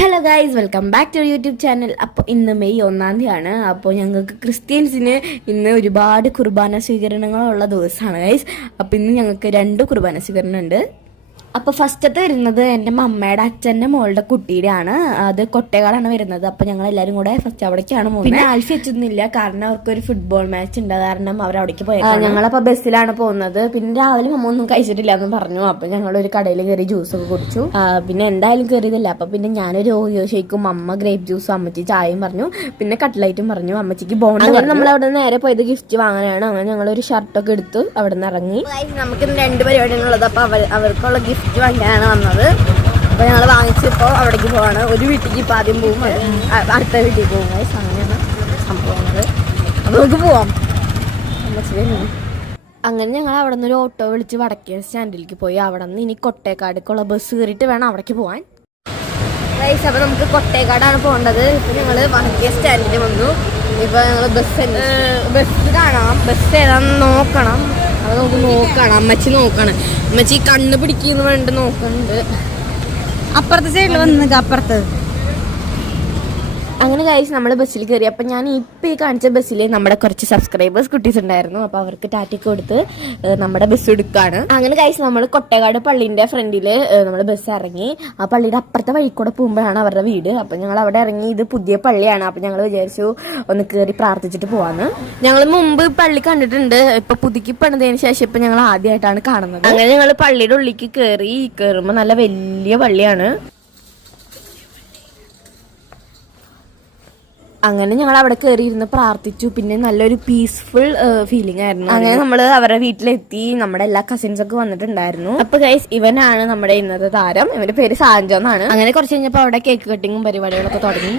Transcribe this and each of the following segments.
Hello guys welcome back to YouTube channel അപ്പോൾ ഇന്ന് May ഒന്നാം തീയതിയാണ്. അപ്പോൾ ഞങ്ങൾക്ക് ക്രിസ്ത്യൻസിന് ഇന്ന് ഒരുപാട് കുർബാന സ്വീകരണങ്ങളുള്ള ദിവസമാണ് ഗൈസ് അപ്പോൾ ഇന്ന് ഞങ്ങൾക്ക് രണ്ട് കുർബാന സ്വീകരണം ഉണ്ട് അപ്പോൾ ഫസ്റ്റത്തെ വരുന്നത് എന്റെ മമ്മയുടെ അച്ഛന്റെ മോളുടെ കുട്ടിയുടെ ആണ് അത് കൊട്ടേക്കാടാണ് വരുന്നത്. അപ്പോൾ ഞങ്ങൾ എല്ലാരും കൂടെ ഫസ്റ്റ് അവിടേക്കാണ് പോകുന്നത്. പിന്നെ ആൽഫി എത്തുന്നില്ല. കാരണം അവർക്ക് ഒരു ഫുട്ബോൾ മാച്ച് ഉണ്ട്. കാരണം അവർ അവിടേക്ക് പോയത് ഞങ്ങളപ്പോൾ ബസ്സിലാണ് പോകുന്നത്. പിന്നെ രാവിലെ മമ്മ ഒന്നും കഴിച്ചിട്ടില്ല എന്ന് പറഞ്ഞു. അപ്പോൾ ഞങ്ങൾ ഒരു കടയിൽ കയറി ജ്യൂസ് ഒക്കെ കുടിച്ചു. പിന്നെ എന്തായാലും കയറിയതല്ല അപ്പോൾ പിന്നെ ഞാനൊരു ഓയോ ഷേക്കും അമ്മ ഗ്രേപ്പ് ജ്യൂസും അമ്മച്ചി ചായയും പറഞ്ഞു. പിന്നെ കട്ട്ലൈറ്റും പറഞ്ഞു. അമ്മച്ചിക്ക് ബോണ്ട് അങ്ങനെ നമ്മൾ അവിടെ നേരെ പോയത് ഗിഫ്റ്റ് വാങ്ങാനാണ്. അങ്ങനെ ഞങ്ങൾ ഒരു ഷർട്ടൊക്കെ എടുത്തു അവിടെ നിന്ന് ഇറങ്ങി നമുക്ക് രണ്ട് പരിപാടികളുള്ളത് അപ്പോൾ അവർ അവർക്കുള്ള ഗിഫ്റ്റ് വാങ്ങിക്കാനാണ് വന്നത്. അപ്പോൾ ഞങ്ങൾ വാങ്ങിച്ചപ്പോൾ അവിടേക്ക് പോവാണ്. ഒരു വീട്ടിലേക്ക് ഇപ്പം ആദ്യം പോകും അടുത്ത വീട്ടിൽ പോകും. അങ്ങനെയാണ് സംഭവങ്ങൾ അപ്പോൾ നമുക്ക് പോവാം. അങ്ങനെ ഞങ്ങൾ അവിടെ നിന്ന് ഒരു ഓട്ടോ വിളിച്ച് വടക്കേ സ്റ്റാൻഡിലേക്ക് പോയി. അവിടെ നിന്ന് ഇനി കൊട്ടേക്കാടേക്കുള്ള ബസ് കയറിയിട്ട് വേണം അവിടേക്ക് പോകാൻ ഗൈസ് അപ്പോൾ നമുക്ക് കൊട്ടേക്കാടാണ് പോകേണ്ടത്. ഇപ്പൊ ഞങ്ങൾ വടക്കേ സ്റ്റാൻഡിൽ വന്നു. ഇപ്പൊ ഞങ്ങൾ ബസ് ബസ് കാണാം. ബസ് ഏതാന്ന് നോക്കണം. അത് നമുക്ക് നോക്കണം. അമ്മച്ചി നോക്കണം. അമ്മച്ചി കണ്ണ് പിടിക്കുന്നു വേണ്ട നോക്കുന്നുണ്ട്. അപ്പുറത്തെ സൈഡിൽ വന്ന് നിൽക്കുക അപ്പുറത്ത്. അങ്ങനെ ഗൈസ് നമ്മൾ ബസ്സിൽ കയറി അപ്പം ഞാൻ ഇപ്പം ഈ കാണിച്ച ബസ്സിൽ നമ്മുടെ കുറച്ച് സബ്സ്ക്രൈബേഴ്സ് കുട്ടീസ് ഉണ്ടായിരുന്നു. അപ്പോൾ അവർക്ക് ടാറ്റയ്ക്ക് കൊടുത്ത് നമ്മുടെ ബസ് എടുക്കുകയാണ് അങ്ങനെ ഗൈസ് നമ്മൾ കൊട്ടേക്കാട് പള്ളീന്റെ ഫ്രണ്ടിൽ നമ്മൾ ബസ് ഇറങ്ങി. ആ പള്ളിയുടെ അപ്പുറത്തെ വഴി കൂടെ പോകുമ്പോഴാണ് അവരുടെ വീട്. അപ്പം ഞങ്ങൾ അവിടെ ഇറങ്ങി. ഇത് പുതിയ പള്ളിയാണ്. അപ്പം ഞങ്ങൾ വിചാരിച്ചു ഒന്ന് കയറി പ്രാർത്ഥിച്ചിട്ട് പോവാന്ന്. ഞങ്ങൾ മുമ്പ് പള്ളി കണ്ടിട്ടുണ്ട്. ഇപ്പം പുതുക്കി പണിതതിന് ശേഷം ഇപ്പം ഞങ്ങൾ ആദ്യമായിട്ടാണ് കാണുന്നത്. അങ്ങനെ ഞങ്ങൾ പള്ളിയുടെ ഉള്ളിലേക്ക് കയറി കയറുമ്പോൾ നല്ല വലിയ പള്ളിയാണ്. അങ്ങനെ ഞങ്ങൾ അവിടെ കയറി ഇരുന്ന് പ്രാർത്ഥിച്ചു. പിന്നെ നല്ലൊരു പീസ്ഫുൾ ഫീലിംഗ് ആയിരുന്നു. അങ്ങനെ നമ്മൾ അവരുടെ വീട്ടിലെത്തി. നമ്മുടെ എല്ലാ കസിൻസ് ഒക്കെ വന്നിട്ടുണ്ടായിരുന്നു. അപ്പൊ ഗൈസ് ഇവനാണ് നമ്മുടെ ഇന്നത്തെ താരം. ഇവന്റെ പേര് സാഞ്ചോ എന്നാണ്. അങ്ങനെ കുറച്ച് കഴിഞ്ഞപ്പോൾ അവിടെ കേക്ക് കട്ടിങ്ങും പരിപാടികളൊക്കെ തുടങ്ങി.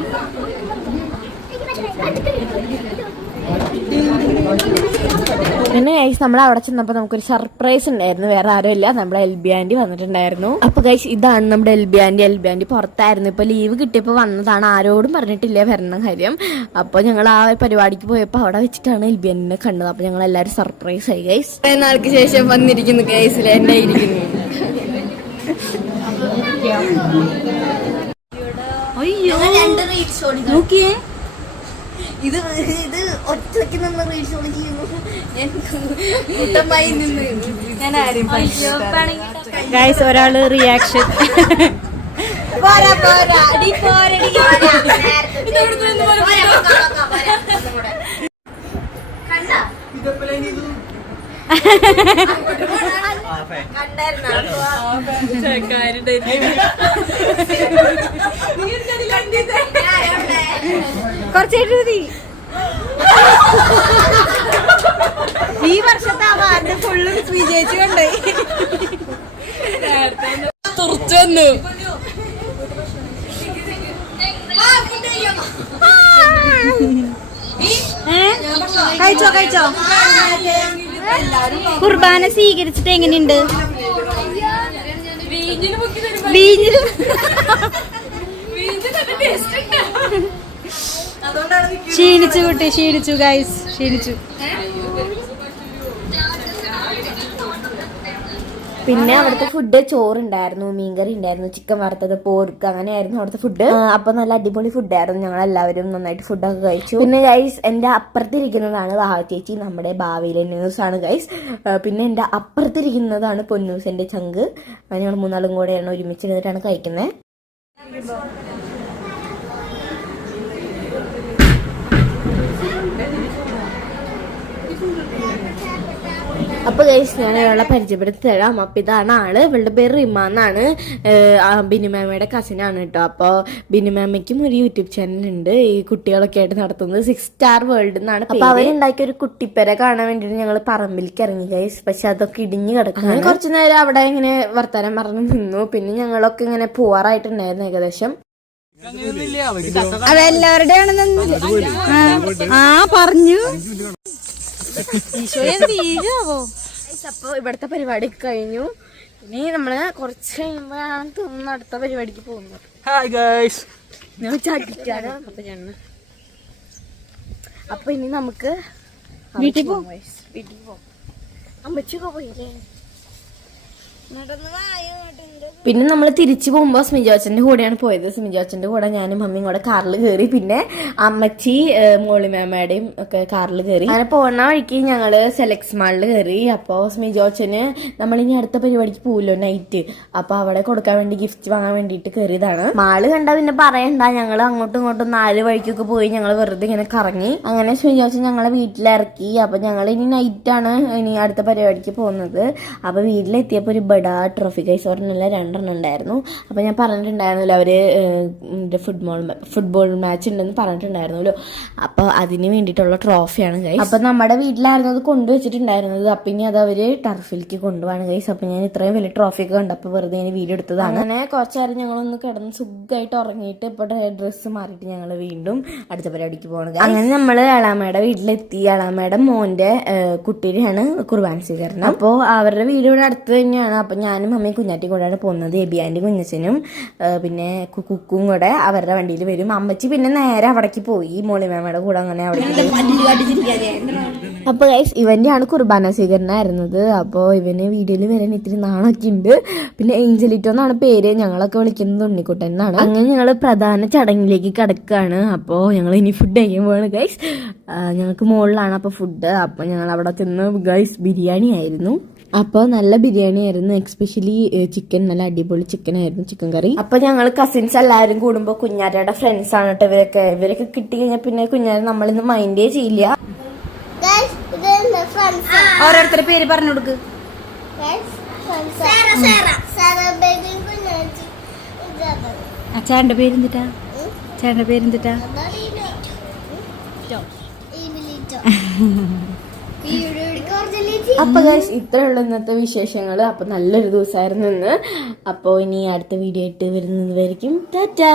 പിന്നെ ഗൈസ് നമ്മൾ അവിടെ ചെന്നപ്പോൾ നമുക്കൊരു സർപ്രൈസ് ഉണ്ടായിരുന്നു. വേറെ ആരും ഇല്ല. നമ്മുടെ എൽ ബി ആന്റി വന്നിട്ടുണ്ടായിരുന്നു. അപ്പൊ ഗൈസ് ഇതാണ് നമ്മുടെ L B aunty L B aunty പുറത്തായിരുന്നു. ഇപ്പൊ ലീവ് കിട്ടിയപ്പോൾ വന്നതാണ്. ആരോടും പറഞ്ഞിട്ടില്ല വരണ കാര്യം. അപ്പോൾ ഞങ്ങൾ ആ പരിപാടിക്ക് പോയപ്പോൾ അവിടെ വെച്ചിട്ടാണ് എൽ ബി ആന്റിനെ കണ്ടത്. അപ്പോൾ ഞങ്ങൾ എല്ലാവരും സർപ്രൈസ് ആയി ഗൈസ് നാൾക്ക് ശേഷം വന്നിരിക്കുന്നു ഗൈസിൽ എന്നെ ഇരിക്കുന്നു. അയ്യോ. നോക്കിയേ. ഇത് ഇത് ഒറ്റയ്ക്ക് നിന്ന് റീൽസ് ചെയ്യുന്നു ഞാൻ കൂട്ടമായി നിന്ന് ഞാൻ ആരും ഗൈസ് ഒരാൾ റിയാക്ഷൻ പോരാ പോരാ. അടി പോരടി കുറച്ചായിട്ട് മതി ഈ വർഷത്തെ ആ വാർഡ് ഫുള്ള് വിജയിച്ചു കണ്ടേ. തുറച്ചു? കഴിച്ചോ കഴിച്ചോ? കുർബാന സ്വീകരിച്ചിട്ട് എങ്ങനെയുണ്ട്? വീഞ്ഞിലും ക്ഷീണിച്ചു കുട്ടി ക്ഷീണിച്ചു ഗൈസ് ക്ഷീണിച്ചു. പിന്നെ അവിടുത്തെ ഫുഡ് ചോറുണ്ടായിരുന്നു മീൻകറി ഉണ്ടായിരുന്നു ചിക്കൻ വറുത്തത് പോർക്ക് അങ്ങനെയായിരുന്നു അവിടുത്തെ ഫുഡ് അപ്പൊ നല്ല അടിപൊളി ഫുഡായിരുന്നു ഞങ്ങൾ എല്ലാവരും നന്നായിട്ട് ഫുഡൊക്കെ കഴിച്ചു. പിന്നെ ഗൈസ് എന്റെ അപ്പുറത്തിരിക്കുന്നതാണ് വാഹ ചേച്ചി നമ്മുടെ ഭാവിയിലെ ന്യൂസ് ആണ് ഗൈസ് പിന്നെ എന്റെ അപ്പുറത്തിരിക്കുന്നതാണ് പൊന്നൂസിന്റെ ചങ്ക്. ഞങ്ങൾ മൂന്നാളും കൂടെയാണ് ഒരുമിച്ച് ഇരുന്നിട്ടാണ് കഴിക്കുന്നത് അപ്പൊ ഗൈസ് ഞാൻ അയാളെ പരിചയപ്പെടുത്തി തരാം അപ്പൊ ഇതാണ് ആൾ. ഇവളുടെ പേര് റിമ എന്നാണ്. ബിനുമാമയുടെ കസിനാണ് കേട്ടോ. അപ്പോൾ ബിനുമാമയ്ക്കും ഒരു യൂട്യൂബ് ചാനൽ ഉണ്ട്. ഈ കുട്ടികളൊക്കെ ആയിട്ട് നടത്തുന്നത് സിക്സ് സ്റ്റാർ വേൾഡ് എന്നാണ് അപ്പൊ അവരുണ്ടാക്കിയ ഒരു കുട്ടിപ്പര കാണാൻ വേണ്ടിയിട്ട് ഞങ്ങൾ പറമ്പിലേക്ക് ഇറങ്ങി ഗൈസ് പക്ഷെ അതൊക്കെ ഇടിഞ്ഞു കിടക്കുന്നു കുറച്ചു നേരം അവിടെ ഇങ്ങനെ വർത്തമാനം പറഞ്ഞു നിന്നു. പിന്നെ ഞങ്ങളൊക്കെ ഇങ്ങനെ പോവാറായിട്ടുണ്ടായിരുന്നു ഏകദേശം. അതെല്ലാവരുടെ ആ പറഞ്ഞു. ഇവിടുത്തെ പരിപാടി കഴിഞ്ഞു. ഇനി നമ്മൾ കുറച്ച് കഴിയുമ്പോഴാണ് തോന്നുന്നു അടുത്ത പരിപാടിക്ക് പോകുന്നത് ഹായ് ഗൈസ് ഞാൻ ചാടിക്കാണ് അപ്പൊ ഞാൻ അപ്പൊ ഇനി നമുക്ക് വീട്ടിൽ പോകും വീട്ടിൽ പോകും അമ്മച്ചൊക്കെ പോയില്ലേ പിന്നെ നമ്മൾ തിരിച്ചു പോകുമ്പോൾ സ്മിജോച്ചന്റെ കൂടെയാണ് പോയത്. സ്മിജോച്ചന്റെ കൂടെ ഞാനും മമ്മിയും കൂടെ കാറിൽ കയറി പിന്നെ അമ്മച്ചി മോളി മോളിമാമയുടെയും ഒക്കെ കാറിൽ കയറി അങ്ങനെ പോകുന്ന വഴിക്ക് ഞങ്ങൾ സെലക്സ് മാളിൽ കയറി അപ്പോൾ സ്മിജോച്ചന് നമ്മളിനി അടുത്ത പരിപാടിക്ക് പോവില്ലോ നൈറ്റ് അപ്പോൾ അവിടെ കൊടുക്കാൻ വേണ്ടി ഗിഫ്റ്റ് വാങ്ങാൻ വേണ്ടിയിട്ട് കയറിയതാണ് മാൾ കണ്ടാൽ പിന്നെ പറയണ്ട. ഞങ്ങൾ അങ്ങോട്ടും ഇങ്ങോട്ടും നാല് വഴിക്കൊക്കെ പോയി. ഞങ്ങൾ വെറുതെ ഇങ്ങനെ കറങ്ങി. അങ്ങനെ സ്മിജോച്ചൻ ഞങ്ങളെ വീട്ടിലിറക്കി. അപ്പോൾ ഞങ്ങൾ ഇനി നൈറ്റാണ് ഇനി അടുത്ത പരിപാടിക്ക് പോകുന്നത്. അപ്പോൾ വീട്ടിലെത്തിയപ്പോൾ ഒരു ബഡാ ട്രോഫി കൈസ് ഒരെണ്ണല്ല രണ്ടെണ്ണം ഉണ്ടായിരുന്നു. അപ്പോൾ ഞാൻ പറഞ്ഞിട്ടുണ്ടായിരുന്നല്ലോ അവർ ഫുട്ബോൾ ഫുട്ബോൾ മാച്ച് ഉണ്ടെന്ന് പറഞ്ഞിട്ടുണ്ടായിരുന്നല്ലോ. അപ്പോൾ അതിന് വേണ്ടിയിട്ടുള്ള ട്രോഫിയാണ് ഗൈസ് അപ്പോൾ നമ്മുടെ വീട്ടിലായിരുന്നു അത് കൊണ്ടുവച്ചിട്ടുണ്ടായിരുന്നത്. അപ്പം ഇനി അത് അവർ ടർഫിലേക്ക് കൊണ്ടുപോകാണ് ഗൈസ് അപ്പം ഞാൻ ഇത്രയും വലിയ ട്രോഫിയൊക്കെ കണ്ടപ്പോൾ വെറുതെ ഞാൻ വീഡിയോ എടുത്തതാണ്. അങ്ങനെ കുറച്ച് നേരം ഞങ്ങളൊന്ന് കിടന്ന് സുഖമായിട്ട് ഉറങ്ങിയിട്ട് ഇപ്പോൾ ഡ്രസ്സ് മാറിയിട്ട് ഞങ്ങൾ വീണ്ടും അടുത്ത പരിപാടിക്ക് പോകണം അങ്ങനെ നമ്മൾ അളാമയുടെ വീട്ടിലെത്തി. അളാമയുടെ മോന്റെ കുട്ടിയുടെയാണ് കുർബാന സ്വീകരണം അപ്പോൾ അവരുടെ വീട് ഇവിടെ അടുത്ത് തന്നെയാണ്. അപ്പൊ ഞാനും അമ്മയും കുഞ്ഞാറ്റി കൂടെയാണ് പോകുന്നത് എബിയാന്റെ കുഞ്ഞച്ചനും പിന്നെ കുക്കും കൂടെ അവരുടെ വണ്ടിയിൽ വരും. അമ്മച്ചി പിന്നെ നേരെ അവിടേക്ക് പോയി. മോളി മോളിമാമയുടെ കൂടെ അങ്ങനെ അവിടെ അപ്പോൾ ഗൈസ് ഇവന്റെ ആണ് കുർബാന സ്വീകരണം ആയിരുന്നത് അപ്പോൾ ഇവന് വീഡിയോയിൽ വരാൻ ഇത്തിരി നാണൊക്കെ ഉണ്ട്. പിന്നെ ഏഞ്ചലിറ്റോ എന്നാണ് പേര്. ഞങ്ങളൊക്കെ വിളിക്കുന്നത് ഉണ്ണിക്കുട്ടൻ എന്നാണ്. അങ്ങനെ ഞങ്ങൾ പ്രധാന ചടങ്ങിലേക്ക് കിടക്കുകയാണ്. അപ്പോൾ ഞങ്ങൾ ഇനി ഫുഡ് കഴിക്കാൻ പോവാണ് ഗൈസ് ഞങ്ങൾക്ക് മുകളിലാണ് അപ്പോൾ ഫുഡ് അപ്പോൾ ഞങ്ങൾ അവിടെ ചെന്ന് ഗൈസ് ബിരിയാണി ആയിരുന്നു. അപ്പോൾ നല്ല ബിരിയാണി ആയിരുന്നു. എക്സ്പെഷ്യലി ചിക്കൻ നല്ല അടിപൊളി ചിക്കൻ ആയിരുന്നു ചിക്കൻ കറി അപ്പൊ ഞങ്ങൾ കസിൻസ് എല്ലാവരും കൂടുമ്പോൾ കുഞ്ഞാരയുടെ ഫ്രണ്ട്സ് ആണ് കേട്ടോ ഇവരൊക്കെ. ഇവരൊക്കെ കിട്ടി കഴിഞ്ഞാൽ പിന്നെ കുഞ്ഞാര നമ്മളിന്ന് മൈൻഡേ ചെയ്യില്ല. ഓരോരുത്തരുടെ പേര് പറഞ്ഞു കൊടുക്ക്. അച്ഛാന്റെ പേര് എന്തിട്ടാ? സാറാ പേര് കുഞ്ഞാച്ചി. കുറച്ചിലേക്ക് അപ്പൊ ഗൈസ് ഇത്രയുള്ള ഇന്നത്തെ വിശേഷങ്ങൾ അപ്പൊ നല്ലൊരു ദിവസമായിരുന്നു ഇന്ന്. അപ്പോൾ ഇനി അടുത്ത വീഡിയോ ആയിട്ട് വരുന്നത് വരയ്ക്കും ടാറ്റാ